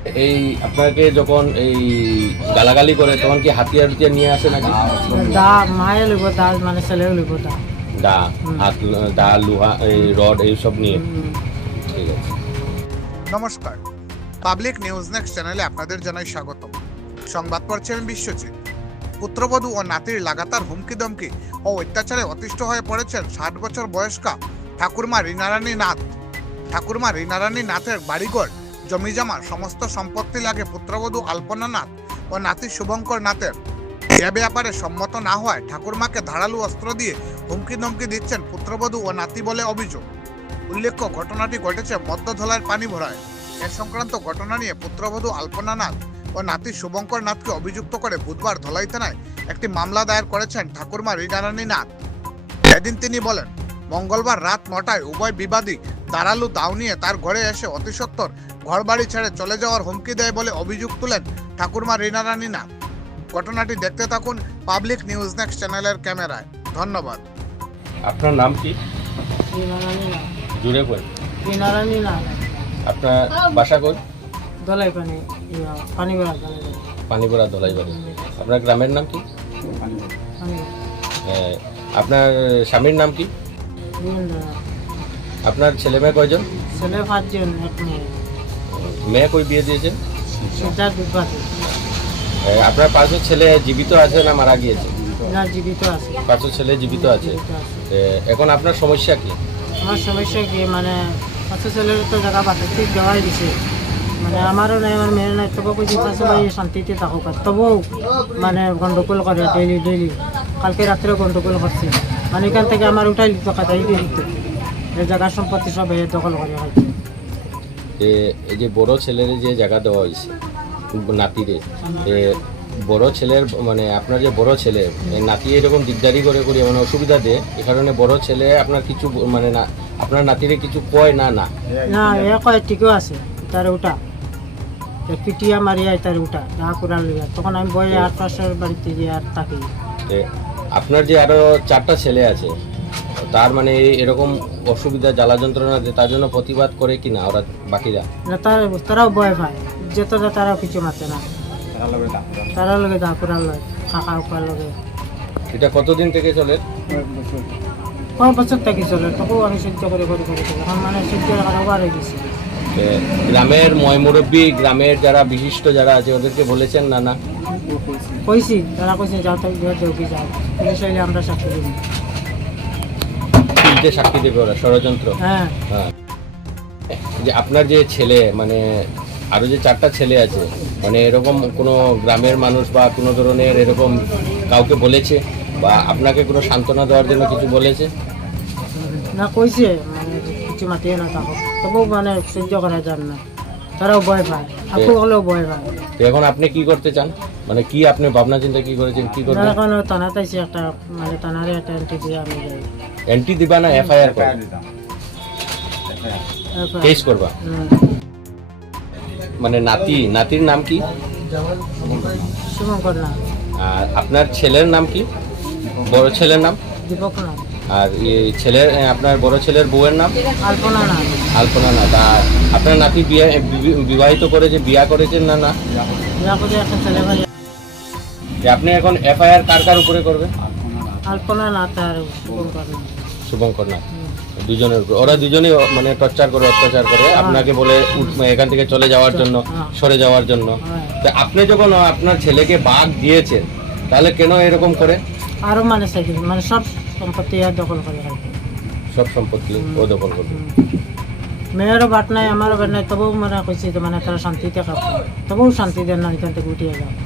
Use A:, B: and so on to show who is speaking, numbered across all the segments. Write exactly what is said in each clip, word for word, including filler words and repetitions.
A: এই আপনাকে যখন এই গালাগালি করে তখন কি হাতিয়ার হাতিয়ার নিয়ে আসে নাকি?
B: দা মায়ে লইব, দা মানে ছেলেও লইব, দা
A: দা হাত দা লোহা এই রড এইসব নিয়ে। ঠিক আছে।
C: নমস্কার, পাবলিক নিউজ নেক্সট চ্যানেলে আপনাদের জানাই স্বাগত। সংবাদ পড়ছি আমি বিশ্বজিৎ। পুত্রবধূ ও নাতির লাগাতার হুমকি দমকি ও অত্যাচারে অতিষ্ঠ হয়ে পড়েছেন ষাট বছর বয়স্কা ঠাকুরমা রীনারানী নাথ। ঠাকুরমা রীনারানী নাথের বাড়িঘর, জমিজমা, সমস্ত সম্পত্তি লাগে পুত্রবধূ আলপনা নাথ ও নাতি শুভঙ্কর নাথের। এ ব্যাপারে সম্মত না হওয়ায় ঠাকুরমাকে ধারালো অস্ত্র দিয়ে হুমকি দমকি দিচ্ছেন পুত্রবধূ ও নাতি বলে অভিযোগ। উল্লেখ্য, ঘটনাটি ঘটেছে মধ্যধলার পানি ভরায়। এ সংক্রান্ত ঘটনা নিয়ে পুত্রবধূ আলপনা নাথ ও নাতি শুভঙ্কর নাথকে অভিযুক্ত করে বুধবার ধলাই থানায় একটি মামলা দায়ের করেছেন ঠাকুরমা রীনারানী নাথ। এদিন তিনি বলেন, মঙ্গলবার রাত নটায় উভয় বিবাদী দাঁড়ালু দাও নিয়ে তার ঘরে এসে অতিসত্বর ঘরবাড়ি ছেড়ে চলে যাওয়ার হুমকি দেয় বলে অভিযোগ তুলেন ঠাকুরমা রীনারানী নাথ। ঘটনাটি দেখতে থাকুন পাবলিক নিউজ নেক্সট চ্যানেলের ক্যামেরায়। ধন্যবাদ।
A: আপনার নাম কি?
B: রীনারানী না,
A: জুড়ে কই?
B: রীনারানী না,
A: আপনার বাসা কই?
B: দলাই পানি, ইয়া, পানি বেড়া দলাই পানি,
A: পানিপুরা ধলাইবাড়ি। আপনার গ্রামের নাম কি?
B: পানি বেড়া।
A: এ, আপনার স্বামীর নাম কি?
B: বীরেন্দ্রনাথ।
A: আপনার ছেলে মেয়ে কয়জন?
B: ছেলে পাঁচজন, এক মেয়ে।
A: মেয়ে কই বিয়ে দিয়েছেন?
B: সিদ্ধার্থ বিপাশী।
A: এ, আপনার পাঁচজন ছেলে জীবিত আছে না মারা গিয়েছে?
B: না, জীবিত আছে।
A: পাঁচজন ছেলে জীবিত আছে।
B: জীবিত আছে।
A: এ, এখন আপনার সমস্যা কি?
B: আমার সমস্যা কি, মানে পাঁচ ছেলের তো জায়গা বাড়ি ঠিক দেওয়াই দিছে, মানে আমারও নাই, আমার মেয়ের নাই, তবু কিছু পাশে ভাই শান্তিতে থাকুক, আর তবু মানে গন্ডগোল করে ডেইলি ডেইলি। কালকে রাত্রে গন্ডগোল করছে, মানে এখান থেকে আমার উঠাই দিত, কাটাই দিয়ে দিত, এই জায়গার সম্পত্তি সব এ দখল করে হয়তো।
A: এ, এই যে বড় ছেলের যে জায়গা দেওয়া হয়েছে নাতিরে, এ, বড় ছেলের মানে আপনার যে বড় ছেলে এ, নাতি এরকম দিকদারি করে করি মানে অসুবিধা দেয়, এ কারণে বড় ছেলে আপনার কিছু ব- মানে না আপনার নাতিরে কিছু কয় না না
B: না, এ কয় ঠিকও আছে, তার উঠা পিটিয়া মারিয়া তার উঠা যা করার লিয়া, তখন আমি বই আট পাশের বাড়িতে গিয়ে আর থাকি।
A: এ, আপনার যে আরো চারটা ছেলে আছে, তার মানে এই- এরকম অসুবিধা জ্বালা যন্ত্রণা দেয়, তার জন্য প্রতিবাদ করে কিনা ওরা বাকিরা?
B: না, তার তারাও ভয় পায়, যেতটা তারাও কিছু মাতে না, তারা লগে দা করার লয়, কাকা উকার লগে।
A: এটা কতদিন থেকে চলে?
B: কয় বছর থেকে চলে, তবুও আমি সহ্য করে করে করে চলে, এখন মানে সহ্য রাখার ওভার হয়ে গেছে।
A: এ, গ্রামের ময় মুরব্বী, গ্রামের যারা বিশিষ্ট যারা আছে ওদেরকে বলেছেন না না?
B: কইছি, তারা কইছে যাও তাই দেউকি যাও, পুলিশ হইলে আমরা সাক্ষী দিই।
A: তিনটে সাক্ষী দেবে ওরা, ষড়যন্ত্র।
B: হ্যাঁ,
A: হ্যাঁ। যে আপনার যে ছেলে মানে আরো যে চারটা ছেলে আছে, মানে এরকম কোনো গ্রামের মানুষ বা কোনো ধরনের এরকম কাউকে বলেছে বা আপনাকে কোনো সান্ত্বনা দেওয়ার জন্য কিছু বলেছে?
B: না কইছে, মানে কিছু মাতিয়ে না থাকো, তবুও মানে সহ্য করা যান না, তারাও ভয় পায়, আপু হলেও ভয় পায়।
A: তো এখন আপনি কি করতে চান, মানে কি আপনি ভাবনা চিন্তা কি করেছেন, কি
B: না,
A: করবেন?
B: এখন থানাতেছি একটা, মানে থানারে একটা এন্ট্রি দিয়ে আমি যাই।
A: এন্ট্রি দিবা না এফআইআর করবা? কেস করবা?
B: হুম,
A: মানে নাতি নাতির নাম কি?
B: শুভঙ্কর না,
A: আর আপনার ছেলের নাম কি? বড় ছেলের নাম?
B: দীপক না,
A: আর এই ছেলের আপনার বড় ছেলের বউয়ের নাম?
B: আলপনা না।
A: আলপনা না। আর আপনার নাতি বিয়ে বি- বিবাহিত করে যে বিয়া করেছেন না না?
B: বিয়া করে একটা ছেলে ভাই।
A: যে আপনি এখন এফআইআর কার কার উপরে করবেন?
B: আলপনা না, তার শুভঙ্কর না।
A: শুভঙ্কর না,
B: হুম।
A: দুজনের উপরে। ওরা দুজনেই মানে টর্চার করে, অত্যাচার করে আপনাকে বলে উঠ- এখান থেকে চলে যাওয়ার জন্য,
B: হ্যাঁ।
A: সরে যাওয়ার জন্য।
B: হ্যাঁ।
A: তো আপনি যখন আপনার ছেলেকে বাঘ দিয়েছেন, তাহলে কেন এরকম করে?
B: আরো মানে সাইকেল, মানে সব সম্পত্তি আর দখল করে হয়তো।
A: সব সম্পত্তি ও দখল করবে।
B: মেয়েরও বাট নাই, আমারও বাট নাই, তবুও মানে কইছি তো, মানে তারা শান্তিতে খাবো, তবুও শান্তি দেন না, এখান থেকে উঠিয়ে যাও।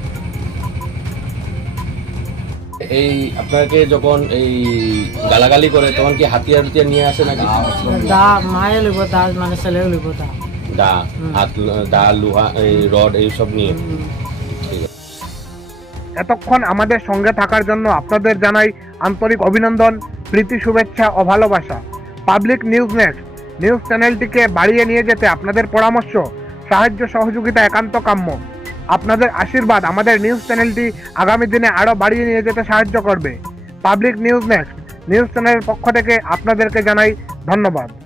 A: এই আপনাকে যখন এই গালাগালি করে তখন কি হাতিয়ার হাতিয়ার নিয়ে আসে নাকি?
B: দা মায়ে লইব, দা মানে ছেলেও লইব, দা
A: দা হাত দা লোহা এই রড এইসব নিয়ে।
B: হুম।
A: ঠিক আছে।
C: এতক্ষণ আমাদের সঙ্গে থাকার জন্য আপনাদের জানাই আন্তরিক অভিনন্দন, প্রীতি, শুভেচ্ছা ও ভালোবাসা। পাবলিক নিউজ নেক্সট নিউজ চ্যানেলটিকে বাড়িয়ে নিয়ে যেতে আপনাদের পরামর্শ, সাহায্য, সহযোগিতা একান্ত কাম্য। আপনাদের আশীর্বাদ আমাদের নিউজ চ্যানেলটি আগামী দিনে আরও বাড়িয়ে নিয়ে যেতে সাহায্য করবে। পাবলিক নিউজ নেক্সট নিউজ চ্যানেলের পক্ষ থেকে আপনাদেরকে জানাই ধন্যবাদ।